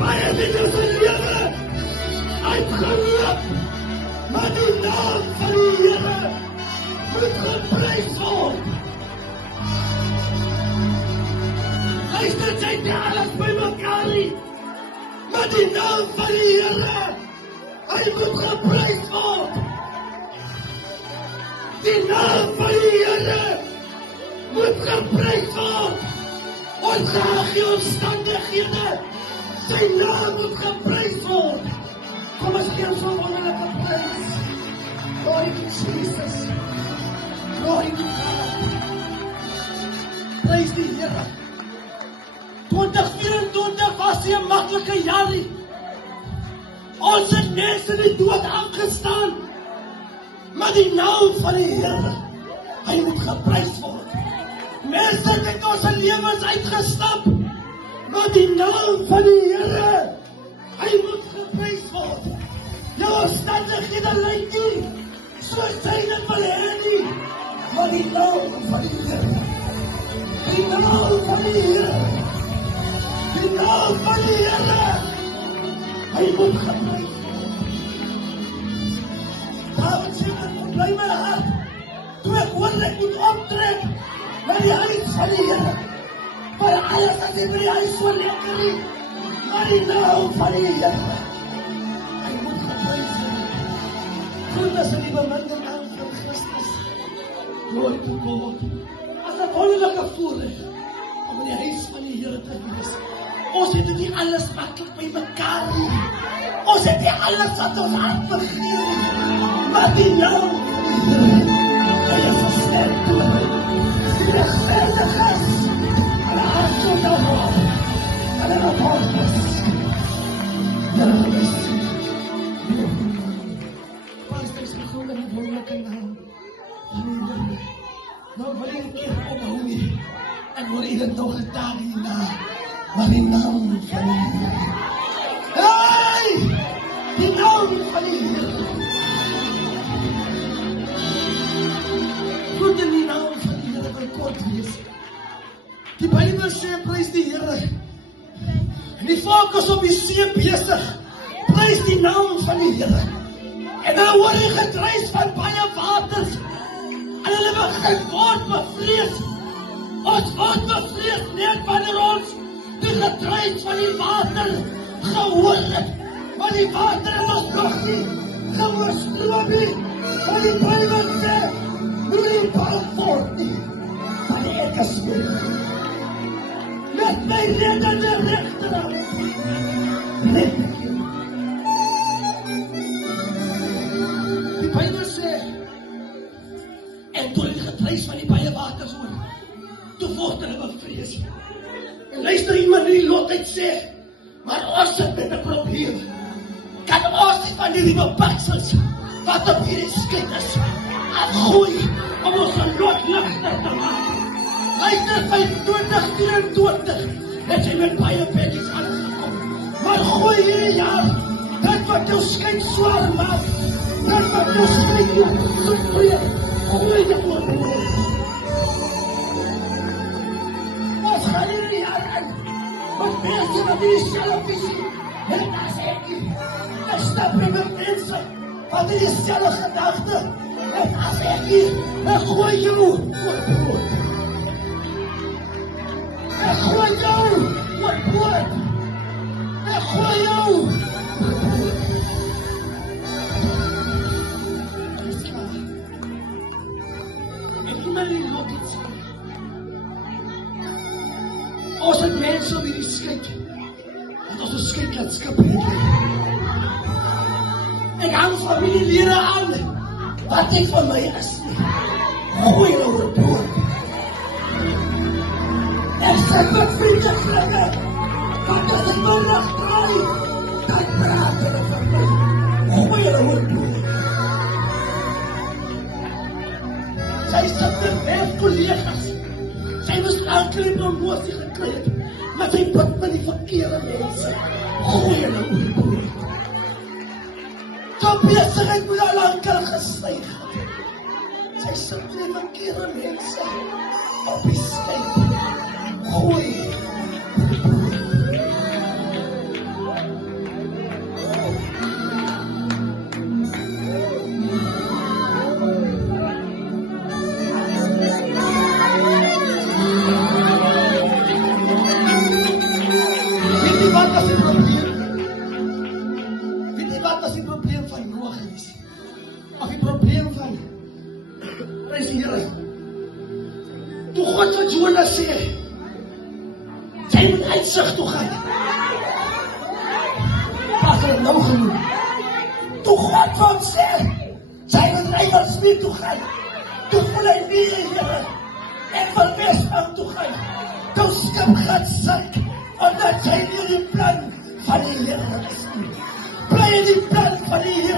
baie mense se lewe uitgeroof, maar die naam van die Here moet geprys word. Luister, jy het nie alles by mekaar nie, maar die naam van die Here, hy moet geprys word. Die naam van die Here moet geprys word. Ongeag die omstandighede, sy naam moet geprys word. Kom ons gee so wonderlike prys. Glory to Jesus. Glory to God. Prys die Here. 2024 was nie 'n maklike jaar nie. Ons het mense in die dood aangestaan. Maar die naam van die Here, hy moet geprys word. Mense het ons lewens uitgestap, maar die naam van die Here, hy moet geprys word. Jou omstandighede lyk nie soos hy dit wil hê nie, maar die naam van die Here, die naam van die Here, die naam van die Here, hy moet geprys word. David sê, ek moet bly my hart, toe ek hoor ek moet optrek by die huis van die Here. Maar alles as hy by die huis so lekker nie, maar die naam van die Here, hy moet geprys word. Goedness in die beminde naam van Christus. Glory to God. As 'n wonderlike voorreg om in die huis van die Here te wees. Ons het nie alles maklik by mekaar nie. Ons het nie alles wat ons hart begeer nie. Maar die naam van die Here, hy is versterk toe. Die rechtvaardig is. Hulle hart so daarvan. Hulle apostels. Hulle is. Pas is gewoon in die wonderlijke naam van die Here. Nou wil jy een keer ophou nie. En wil jy dit nog een taal hierna. Maar die naam van die Here. Hey! Die naam van die Here. Goed in die naam van die Here wil kort wees. Die Bybel sê, prys die Here. En die volk is op die see besig. Prys die naam van die Here. En hulle hoor die gedruis van baie waters. En hulle begin word bevrees. Ons word bevrees net wanneer ons die gedruis van die water gehoor het. Maar die water het ons nog nie geoorstroom nie. Maar die Bybel sê, moet nie bang word nie. Maar ek is mee. Met my reddende regterhand. Net. Die Bybel sê, en toe die gedruis van die baie waters hoor, toe word hulle bevrees. En luister iemand in die loopheid sê, maar ons het met 'n probleem. Kan ons nie van die bepaksels wat op hierdie skyn is, afgooi om ons lot ligter te maak. Luister, 2024 het jy met baie pennies aangekom. Maar gooi hierdie jaar, dit wat jou skyn swaar maak, dit wat jou skyn jou so breek, gooi dit oor die hoofd. Ons gaan hierdie jaar uit, want mense wat die selfvisie, het as ek nie. Ek stap met mense, wat die self gedachte, het as ek nie, ek gooi jou oor die hoofd. Ek gooi jou oor die hoofd. Ek gooi jou oor die hoofd. Ons het mense op hierdie skip, en ons het skip laat skip het. Ek hang familielede aan, wat ek van my is nie. Gooi hulle oor die hoofd. Ek sê met vriende vlinge, want as ek nou nog draai, dan praat hulle van my. Gooi hulle oor die hoofd. Sy sit met 5 collega's. Sy was elke promosie gekry het, maar sy put met die verkeerde mense. Gooi hulle oor die hoofd. So besigheid moet al langer gestyg het. Sy sit met die verkeerde mense op die skyn. Gooi. is die Here. Toe God wat Jona sê, jy moet uitsig toe gaan. Pas het nou genoem. Toe God wat sê, jy moet Rywersmeer toe gaan. Toe voel hy weer, Here, ek wil Wesbank toe gaan. Toe skip gaan sak, omdat jy nie die plan van die Here is nie. Bly in die plan van die Here.